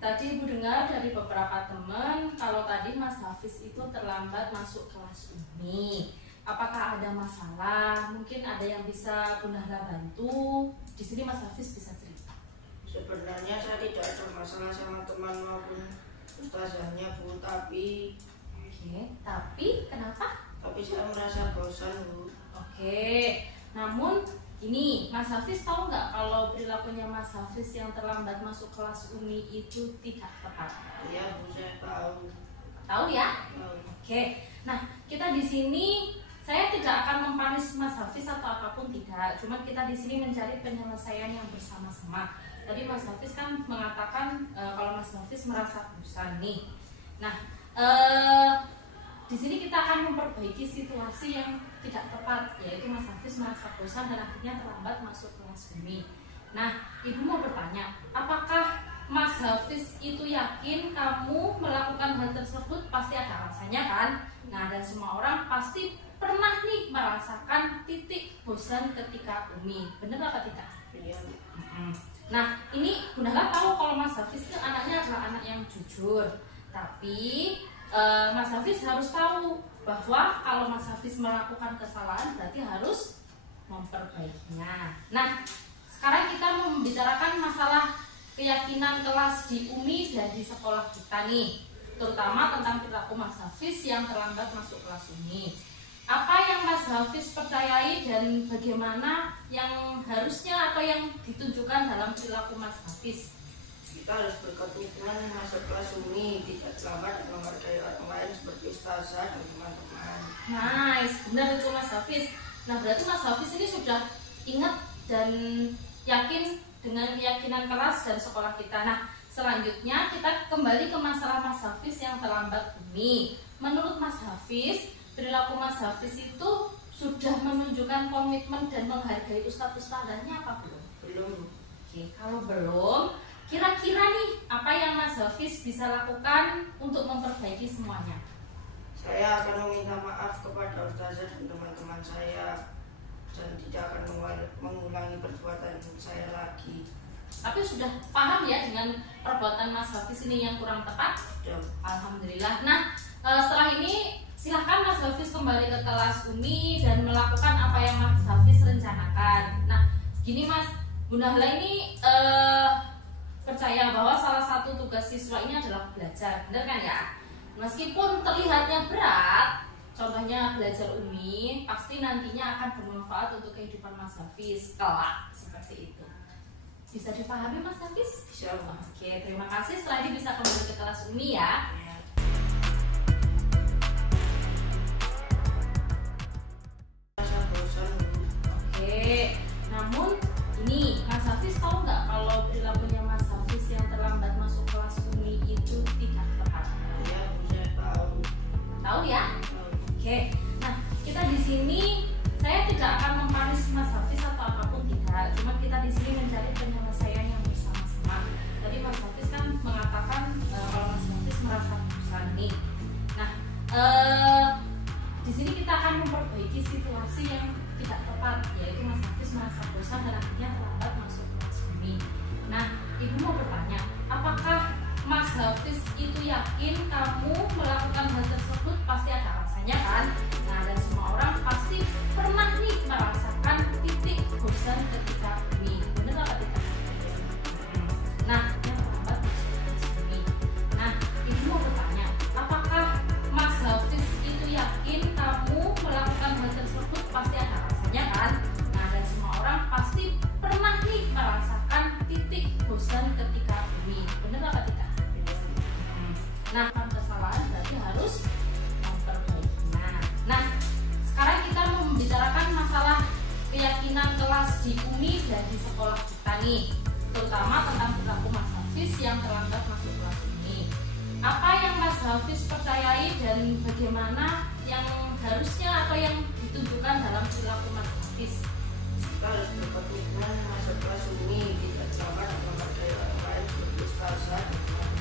Tadi Ibu dengar dari beberapa teman kalau tadi Mas Hafiz itu terlambat masuk kelas Umi. Apakah ada masalah? Mungkin ada yang bisa Bunda Hala bantu. Di sini Mas Hafiz bisa cerita. Sebenarnya saya tidak ada masalah sama teman maupun ustazahnya, Bu, tapi kenapa? Tapi saya merasa bosan, Bu. Namun ini Mas Hafiz tahu nggak kalau perilakunya Mas Hafiz yang terlambat masuk kelas Umi itu tidak tepat? Iya, Bu, saya tahu. Tahu ya? Tahu. Nah, kita di sini saya tidak akan mempanis Mas Hafiz atau apapun, tidak. Cuma kita di sini mencari penyelesaian yang bersama-sama. Tadi Mas Hafiz kan mengatakan kalau Mas Hafiz merasa bosan nih. Nah, di sini kita akan memperbaiki situasi yang tidak tepat, yaitu Mas Hafiz merasa bosan dan akhirnya terlambat masuk kelas Umi. Nah, Ibu mau bertanya, apakah Mas Hafiz itu yakin kamu melakukan hal tersebut? Pasti ada alasannya kan? Nah, dan semua orang pasti pernah nih merasakan titik bosan ketika Umi. Bener apa tidak? Iya. Nah, ini Bunda Hala tahu kalau Mas Hafiz itu anaknya adalah anak yang jujur. Tapi Mas Hafiz harus tahu bahwa kalau Mas Hafiz melakukan kesalahan berarti harus memperbaikinya. Nah, sekarang kita membicarakan masalah keyakinan kelas di Umi dan di sekolah kita nih, terutama tentang perilaku Mas Hafiz yang terlambat masuk kelas Umi. Apa yang Mas Hafiz percayai dan bagaimana yang harusnya atau yang ditunjukkan dalam perilaku Mas Hafiz? Kita harus berkomitmen masuk kelas Umi, tidak terlambat, menghargai orang lain seperti ustazah dan teman-teman. Nice, benar itu Mas Hafiz. Nah, berarti Mas Hafiz ini sudah ingat dan yakin dengan keyakinan kelas dan sekolah kita. Nah, selanjutnya kita kembali ke masalah Mas Hafiz yang terlambat Umi. Menurut Mas Hafiz, perilaku Mas Hafiz itu sudah menunjukkan komitmen dan menghargai ustadz-ustadzanya apa belum? Belum. Kalau belum, kira-kira nih apa yang Mas Hafiz bisa lakukan untuk memperbaiki semuanya? Saya akan meminta maaf kepada ustazah dan teman-teman saya dan tidak akan mengulangi perbuatan saya lagi. Tapi sudah paham ya dengan perbuatan Mas Hafiz ini yang kurang tepat? Sudah. Alhamdulillah. Nah, setelah ini silahkan Mas Hafiz kembali ke kelas Umi dan melakukan apa yang Mas Hafiz rencanakan. Nah, gini Mas, Bunda Hala ini percaya bahwa salah satu tugas siswa ini adalah belajar, benar kan ya? Meskipun terlihatnya berat, contohnya belajar Umi, pasti nantinya akan bermanfaat untuk kehidupan Mas Hafiz kelak, seperti itu. Bisa dipahami Mas Hafiz? Bisa. Terima kasih. Setelah ini bisa kembali ke kelas Umi ya. Merasa bosan, Bu. Namun ini Mas Hafiz tahu nggak kalau perilakunya Mas Hafiz yang terlambat masuk kelas Umi itu tidak tepat? Iya, Bu, saya tahu. Tahu ya? Tahu. Nah, kita di sini saya tidak akan mempanis Mas Hafiz atau apapun, tidak. Cuma kita di sini mencari penyelesaian yang bersama-sama. Tadi Mas Hafiz kan mengatakan kalau Mas Hafiz merasa bosan nih. Nah, di sini kita akan memperbaiki situasi yang tidak tepat, yaitu Mas Hafiz merasa bosan dan akhirnya terlambat masuk kelas Umi. Nah, Ibu mau bertanya, apakah Mas Hafiz itu yakin kamu melakukan hal tersebut? Pasti ada alasannya kan? Nah, dan semua orang pasti pernah nih merasakan titik bosan ketika Umi. Benar apa tidak? Nah, yang terlambat masuk kelas Umi. Nah, Ibu mau bertanya, apakah Mas Hafiz itu yakin kamu melakukan hal tersebut? Pasti ada alasannya kan? Nah, dan semua orang pasti pernah nih merasakan titik bosan ketika Umi. Benar apa tidak? Nah, kesalahan berarti harus memperbaikinya. Nah, sekarang kita membicarakan masalah keyakinan kelas di Umi dan di sekolah kita nih, terutama tentang perilaku Mas Hafiz yang terlambat masuk kelas Umi. Apa yang Mas Hafiz percayai dan bagaimana yang harusnya atau yang ditunjukkan dalam perilaku Mas Hafiz? Kita harus berkomitmen masuk kelas Umi, tidak terlambat, menghargai orang lain seperti ustazah dan teman-teman.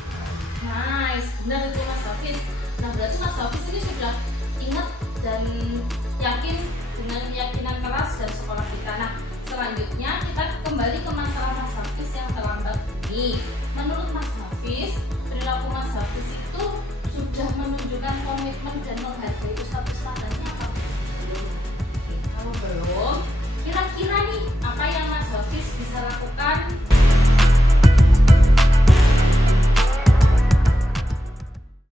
Nice, benar itu Mas Hafiz. Nah, berarti Mas Hafiz ini sudah ingat dan yakin dengan keyakinan kelas dan sekolah kita. Nah, selanjutnya kita kembali ke masalah Mas Hafiz yang terlambat ini. Menurut Mas Hafiz, Hafiz itu sudah menunjukkan komitmen dan